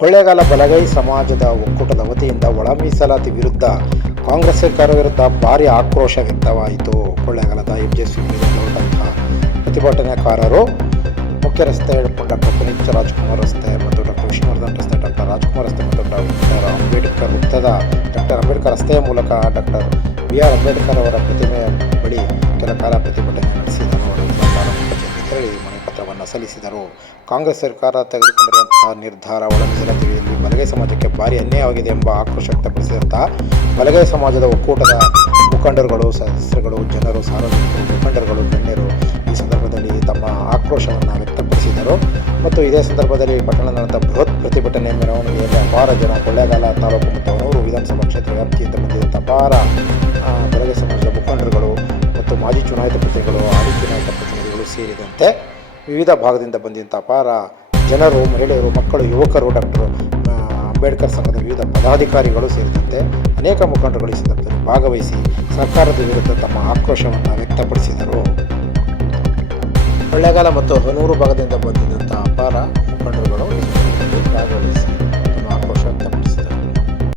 ಕೊಳ್ಳೇಗಾಲ ಬಲಗೈ ಸಮಾಜದ ಒಕ್ಕೂಟದ ವತಿಯಿಂದ ಒಳ ಮೀಸಲಾತಿ ವಿರುದ್ಧ ಕಾಂಗ್ರೆಸ್ ಸರ್ಕಾರ ವಿರುದ್ಧ ಭಾರಿ ಆಕ್ರೋಶ ವ್ಯಕ್ತವಾಯಿತು. ಕೊಳ್ಳೇಗಾಲದ FJC ಹೊರಟಂತಹ ಪ್ರತಿಭಟನಾಕಾರರು ಮುಖ್ಯ ರಸ್ತೆ, ಡಾಕ್ಟರ್ ಪುನೀತ್ ರಾಜ್ಕುಮಾರ್ ರಸ್ತೆ ಮತ್ತು ಡಾಕ್ಟರ್ ವಿಷ್ಣುವರ್ಧನ್ ರಸ್ತೆ, ಡಾಕ್ಟರ್ ರಾಜ್ಕುಮಾರ್ ರಸ್ತೆ ಮತ್ತು ಡಾಕ್ಟರ್ ಅಂಬೇಡ್ಕರ್ ವೃತ್ತದ ಡಾಕ್ಟರ್ ಅಂಬೇಡ್ಕರ್ ರಸ್ತೆಯ ಮೂಲಕ ಡಾಕ್ಟರ್ BR ಅಂಬೇಡ್ಕರ್ ಅವರ ಪ್ರತಿಮೆಯ ಬಳಿ ಕೆಲ ಕಾಲ ಪ್ರತಿಭಟನೆ ನಡೆಸಿದರು. ತೆರಳಿ ಮನವಿ ಪತ್ರವನ್ನು ಸಲ್ಲಿಸಿದರು. ಕಾಂಗ್ರೆಸ್ ಸರ್ಕಾರ ತೆಗೆದುಕೊಂಡಿರುವಂತಹ ನಿರ್ಧಾರ ಒಳ ಮೀಸಲಾತಿಯಲ್ಲಿ ಬಲಗೈ ಸಮಾಜಕ್ಕೆ ಭಾರಿ ಅನ್ಯಾಯವಾಗಿದೆ ಎಂಬ ಆಕ್ರೋಶ ವ್ಯಕ್ತಪಡಿಸಿದಂತಹ ಬಲಗೈ ಸಮಾಜದ ಒಕ್ಕೂಟದ ಮುಖಂಡರುಗಳು, ಸದಸ್ಯರುಗಳು, ಜನರು, ಸಾರ್ವಜನಿಕರು, ಮುಖಂಡರುಗಳು, ಗಣ್ಯರು ಈ ಸಂದರ್ಭದಲ್ಲಿ ತಮ್ಮ ಆಕ್ರೋಶವನ್ನು ವ್ಯಕ್ತಪಡಿಸಿದರು. ಮತ್ತು ಇದೇ ಸಂದರ್ಭದಲ್ಲಿ ಪಟ್ಟಣದ ನಡೆದ ಬೃಹತ್ ಪ್ರತಿಭಟನೆ ಮೆರವಣಿಗೆಯಲ್ಲಿ ಅಪಾರ ಜನ ಕೊಳ್ಳೇಗಾಲ ತಾಲೂಕು ಮತ್ತು ಹೊನ್ನೂರು ವಿಧಾನಸಭಾ ಕ್ಷೇತ್ರ ವ್ಯಾಪ್ತಿಯಿಂದ ಬಂದಿದ್ದ ಅಪಾರ ಬಲಗೈ ಸಮಾಜದ ಮುಖಂಡರುಗಳು ಮತ್ತು ಮಾಜಿ ಚುನಾಯಿತ ಪ್ರತಿನಿಧಿಗಳು, ಹಾಲಿ ಚುನಾಯಿತ ಪ್ರತಿನಿಧಿಗಳು ಸೇರಿದಂತೆ ವಿವಿಧ ಭಾಗದಿಂದ ಬಂದಂಥ ಅಪಾರ ಜನರು, ಮಹಿಳೆಯರು, ಮಕ್ಕಳು, ಯುವಕರು, ಡಾಕ್ಟರ್ ಅಂಬೇಡ್ಕರ್ ಸಂಘದ ವಿವಿಧ ಪದಾಧಿಕಾರಿಗಳು ಸೇರಿದಂತೆ ಅನೇಕ ಮುಖಂಡರುಗಳು ಈ ಸಂದರ್ಭದಲ್ಲಿ ಭಾಗವಹಿಸಿ ಸರ್ಕಾರದ ವಿರುದ್ಧ ತಮ್ಮ ಆಕ್ರೋಶವನ್ನು ವ್ಯಕ್ತಪಡಿಸಿದರು. ಕೊಳ್ಳೇಗಾಲ ಮತ್ತು ಹೊನ್ನೂರು ಭಾಗದಿಂದ ಬಂದಿದ್ದಂಥ ಅಪಾರ